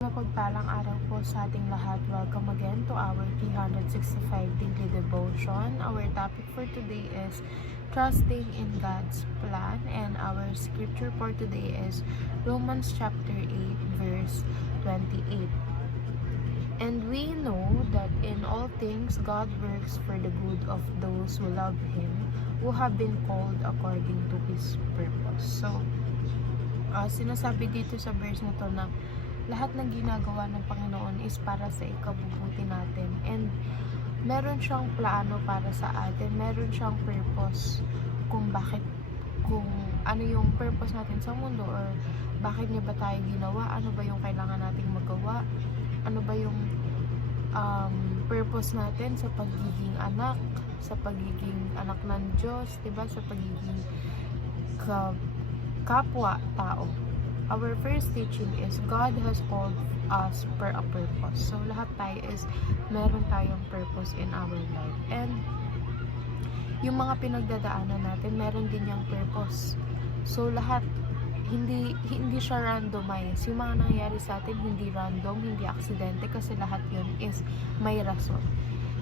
Mapagpalang araw po sa ating lahat. Welcome again to our 365 daily devotion. Our topic for today is trusting in God's plan, and our scripture for today is Romans chapter 8 verse 28. And we know that in all things God works for the good of those who love Him, who have been called according to His purpose. So, sinasabi dito sa verse na to na lahat ng ginagawa ng Panginoon is para sa ikabubuti natin, and meron siyang plano para sa atin, meron siyang purpose kung ano yung purpose natin sa mundo, or bakit niya ba tayo ginawa, ano ba yung kailangan nating magawa, ano ba yung purpose natin sa pagiging anak, ng Diyos, diba? Sa pagiging kapwa tao. Our first teaching is God has called us for a purpose. So, lahat tayo is meron tayong purpose in our life. And yung mga pinagdadaanan natin, meron din yung purpose. So, lahat, hindi siya randomized. Yung mga nangyayari sa atin, hindi random, hindi aksidente, kasi lahat yun is may rason.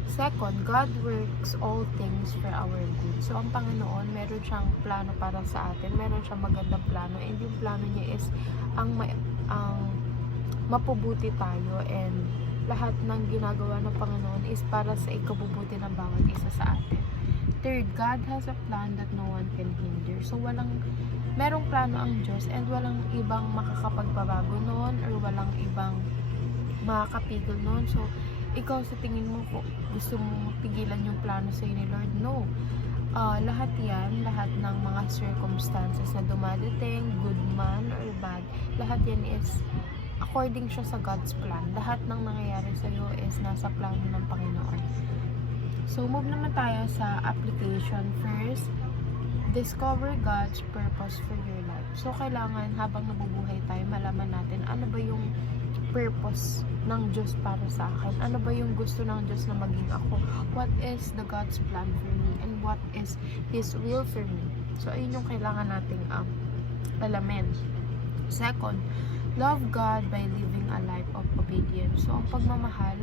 Second, God works all things for our good. So, ang Panginoon, meron siyang plano para sa atin. Meron siyang magandang plano. And yung plano niya is ang mapubuti tayo. And lahat ng ginagawa ng Panginoon is para sa ikabubuti ng bawat isa sa atin. Third, God has a plan that no one can hinder. So, merong plano ang Diyos, and walang ibang makakapagbabago noon, or walang ibang makakapigil noon. So, ikaw sa tingin mo, gusto mo pigilan yung plano sa'yo ni Lord? No. Lahat ng mga circumstances na dumadating, good man or bad, lahat yan is according siya sa God's plan. Lahat ng nangyayari sa'yo is nasa plano ng Panginoon. So, move naman tayo sa application. First, discover God's purpose for your life. So, kailangan habang nabubuhay tayo, malaman natin ano ba yung purpose ng Diyos para sa akin. Ano ba yung gusto ng Diyos na maging ako? What is the God's plan for me? And what is His will for me? So, ayun yung kailangan nating alamin. Second, love God by living a life of obedience. So, ang pagmamahal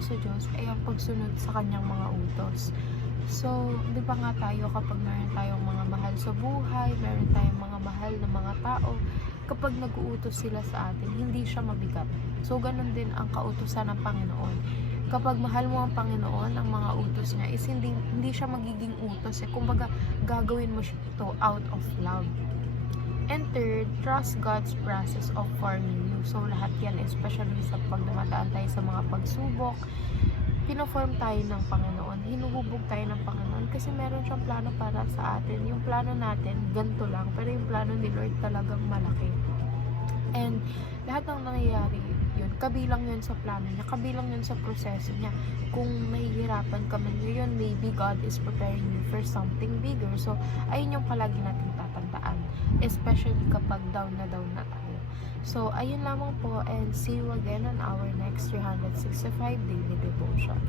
sa Diyos ay ang pagsunod sa Kanyang mga utos. So, di ba nga tayo, kapag meron tayong mga mahal sa buhay, meron tayong mga mahal na mga tao, kapag nag-uutos sila sa atin, hindi siya mabigat. So, ganun din ang kautusan ng Panginoon. Kapag mahal mo ang Panginoon, ang mga utos niya is hindi siya magiging utos. Kumbaga, gagawin mo siya to out of love. And third, trust God's process of forming you. So, lahat yan, especially sa pag dumadaan tayo sa mga pagsubok, pinoform tayo ng Panginoon, hinuhubog tayo ng Panginoon, kasi meron siyang plano para sa atin. Yung plano natin, ganito lang, pero yung plano ni Lord talagang malaki. And lahat ng nangyayari yun, kabilang yun sa plano niya, kabilang yun sa proseso niya. Kung nahihirapan ka man ngayon, maybe God is preparing you for something bigger. So, ayun yung palagi natin tatandaan, especially kapag down na tayo. So, ayun lamang po, and see you again on our next 365 daily devotion.